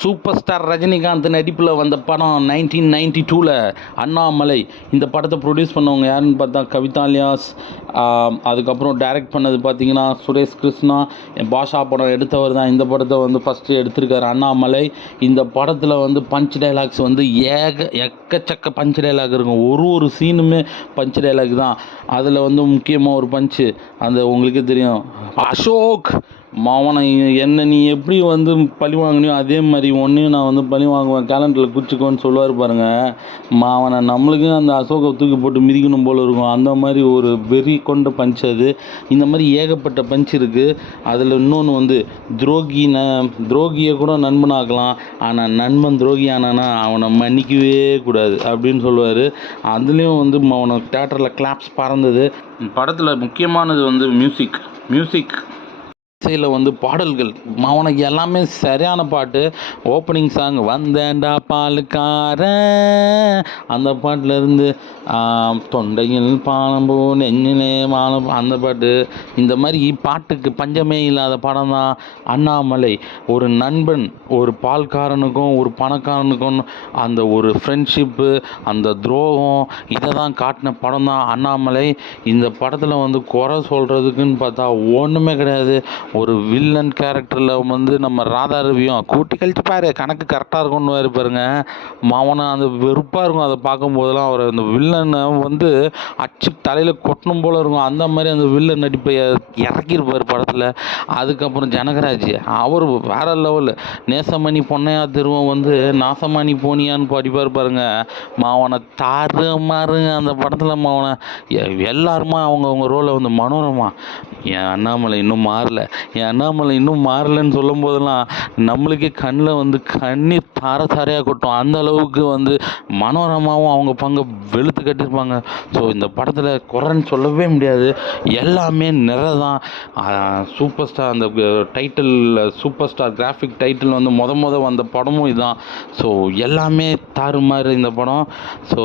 Super star Rajinikanth நடிப்பில் வந்த படம் 1992ல் அண்ணாமலை. இந்த படத்தை ப்ரொடியூஸ் பண்ணவங்க யாருன்னு பார்த்தா கவிதாலியாஸ். அதுக்கப்புறம் டைரக்ட் பண்ணது பார்த்திங்கன்னா சுரேஷ் கிருஷ்ணா. பாஷா படம் எடுத்தவர் தான் இந்த படத்தை ஃபஸ்ட்டு எடுத்திருக்காரு அண்ணாமலை. இந்த படத்தில் பஞ்ச் டைலாக்ஸ் எக்கச்சக்க பஞ்ச் டைலாக் இருக்கும். ஒரு சீனுமே பஞ்ச் டைலாக் தான். அதில் முக்கியமாக ஒரு பஞ்சு அந்த உங்களுக்கே தெரியும், அசோக் மாவனை என்ன நீ எப்படி பழி வாங்கினியோ அதே மாதிரி ஒன்றையும் நான் பழி வாங்குவேன், கேலண்டரில் குச்சிக்கோன்னு சொல்லுவார் பாருங்கள் மாவனை. நம்மளுக்கும் அந்த அசோகை தூக்கி போட்டு மிதிக்கணும் போல் இருக்கும். அந்த மாதிரி ஒரு வெறி கொண்ட பஞ்ச் அது. இந்த மாதிரி ஏகப்பட்ட பஞ்ச் இருக்குது. அதில் இன்னொன்று துரோகியை கூட நண்பனாக்கலாம், ஆனால் நண்பன் துரோகி ஆனானா அவனை மன்னிக்கவே கூடாது அப்படின்னு சொல்லுவார். அதுலேயும் அவனை தேட்டரில் கிளாப்ஸ் பறந்தது. படத்தில் முக்கியமானது மியூசிக் இசையில் பாடல்கள் அவனுக்கு எல்லாமே சரியான பாட்டு. ஓப்பனிங் சாங் வந்தேண்டா பாலுக்கார, அந்த பாட்டிலேருந்து தொண்டையில் பாலம் போ நெஞ்சிலே மாலம், அந்த பாட்டு. இந்த மாதிரி பாட்டுக்கு பஞ்சமே இல்லாத படம் தான் அண்ணாமலை. ஒரு நண்பன், ஒரு பால்காரனுக்கும் ஒரு பணக்காரனுக்கும் அந்த ஒரு ஃப்ரெண்ட்ஷிப்பு, அந்த துரோகம், இதை தான் காட்டின படம் தான் அண்ணாமலை. இந்த படத்தில் குறை சொல்கிறதுக்குன்னு பார்த்தா ஒன்றுமே கிடையாது. ஒரு வில்லன் கேரக்டரில் நம்ம ராதா ரவியும் கூட்டி கழிச்சு பாரு கணக்கு கரெக்டாக இருக்கும்னு பாருங்க மாவனை. அந்த வெறுப்பாக இருக்கும் அதை பார்க்கும்போதெல்லாம். அவர் அந்த வில்லனை அச்சு தலையில் கொட்டணும் போல் இருக்கும். அந்த மாதிரி அந்த வில்லன் நடிப்பை இறக்கியிருப்பார் படத்தில். அதுக்கப்புறம் ஜனகராஜ், அவர் வேற லெவலு. நேசமணி பொன்னையா திருவம் நாசமணி போனியான்னு படிப்பார் பாருங்க மாவனை. தாறுமாறுங்க அந்த படத்தில் மாவனை. எல்லாருமா அவங்க ரோலை மனோரமா. என் அண்ணாமலை இன்னும் மாறலைன்னு சொல்லும் போதெல்லாம் நம்மளுக்கே கண்ணில் கண்ணீர் தாரையாக கொட்டும். அந்த அளவுக்கு மனோரமாவும் அவங்க பங்கை வெளுத்து கட்டியிருப்பாங்க. ஸோ இந்த படத்தில் குறைன்னு சொல்லவே முடியாது. எல்லாமே நிறை தான். சூப்பர் ஸ்டார் அந்த title, super star graphic title முத வந்த படமும் இதுதான். ஸோ எல்லாமே தாறுமாறு இந்த படம். ஸோ